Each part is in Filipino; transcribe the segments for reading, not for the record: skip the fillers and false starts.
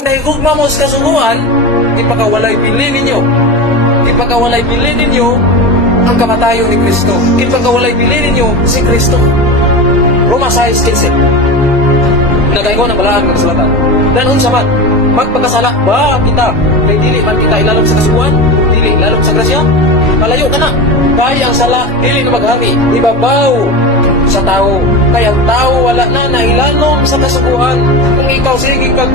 Nahigugma mo sa kasuluan, ipakawalay pili ninyo. Ipakawalay pili ninyo ang kamatayon ni Kristo. Ipakawalay pili ninyo si Kristo. Roma 6:15. Nagaingon ang balaan ng kasulatan. Dan unsa man, magpakasala ba kita? Kay dili man kita ilalom sa kasuguan, dili ilalom sa grasya. Malayo ka na. Kaya ang sala, dili na maghami, ibabaw sa tao. Kaya ang tao wala na nailalom sa kasuguan. Kung ikaw sige kag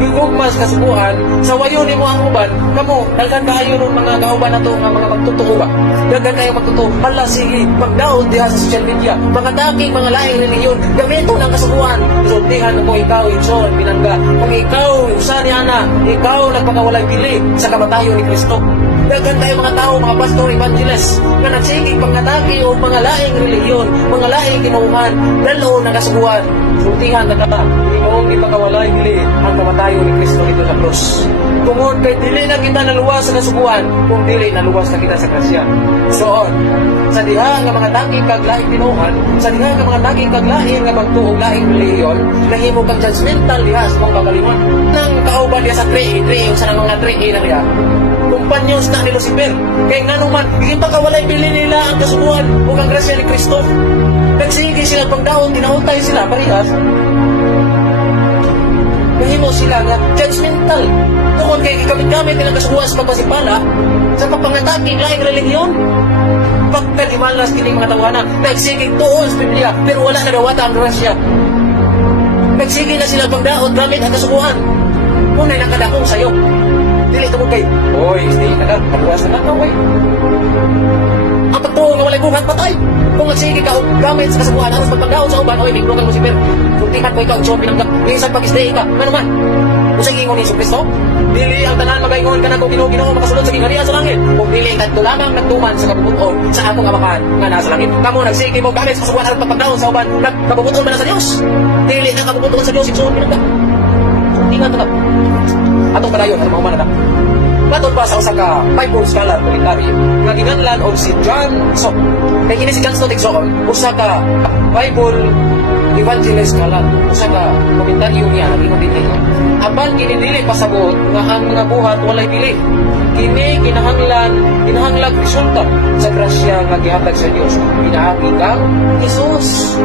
gugugma sa kasuguan, sa wayo nimo ang uban, kamo daghan kayo ng mga kauban nato nga mga magtotoo ba. Daghan kayo magtotoo. Hala sige, magdaot diha sa social media. Mga daking mga laing reliyon, gamito ng kasuguan. Sultihan mo ikaw inson pinangga. Kung ikaw usa ni ana, ikaw nagpakawalay pili sa kamatayon ni Kristo. Daghan kayo mga tao, mga pastor, evangelist, nga nagsigig pangatake o mga laing reliyon, mga laing kinauman, dalo na kasuguan. Sultihan na ka, imoong ipakawalay pili ang kamatayon ni Kristo dito sa krus. Tungod kay dili na kita naluwas sa kasuguan, kung dili naluwas na kita sa grasya. So sa diha nga mga daking kag laing pinuhan, sa diha nga mga daking kag laing nga magtuog laing reliyon, nahimo kang judgmental diha sa mong kagalingon. Nang kauban diha sa 3 yung sa mga 3 na diha. Kumpanyos na ni Lucifer. Kaya nga naman, ipakawalay pili nila ang kasuguan o ang grasya ni Kristo. Nagsige sila pagdaon, tinautay sila, parihas. Nahimo sila nga judgmental. Tukon kay ikamit-gamit nilang kasuguan sa pagpasipala, sa pagpangatake, laing religion. Pagkalimalas kining mga tawanan, nagsigig tuon sa Biblia, pero wala na dawata ang grasya. Nagsige na sila pagdaon, gamit ang kasuguan. Unay nakadakong sayo. Dili ito mo kay, oy, stay na ka, kabuwas na ka, oy. Ang pagtuong na walay buhat, patay. Kung nagsige ka, gamit sa kasabuhan, aros magpagdaon sa uban, oy, naglukan mo si Per. Kung tingkat mo ikaw, so pinanggap, minsan pag-stay ka, ano man? Kung sa ingon ni Iso Kristo, dili ang tanan magaingon ka na kung Ginoo makasulod sa gingharian sa langit. Kung dili ka ito lamang nagtuman sa kabubuton sa atong amahan nga nasa langit. Kamo nagsige mo gamit sa kasabuhan, aros magpagdaon sa uban, kabubuton ba na sa Dios? Dili na kabubuton sa Dios, iksuon pinanggap. Ingat na. Atong padayon ang mga manada. Matod pa sa usa ka Bible scholar komentary nga ginganlan og si John Stott. Kay kini si John Stott igsoon usa ka Bible evangelist scholar, usa ka komentaryo niya ang ingon dinhi. Apan kini dili pasabot nga ang mga buhat walay pili. Kini kinahanglan resulta sa grasya nga gihatag sa Dios. Pinaagi kang Jesus.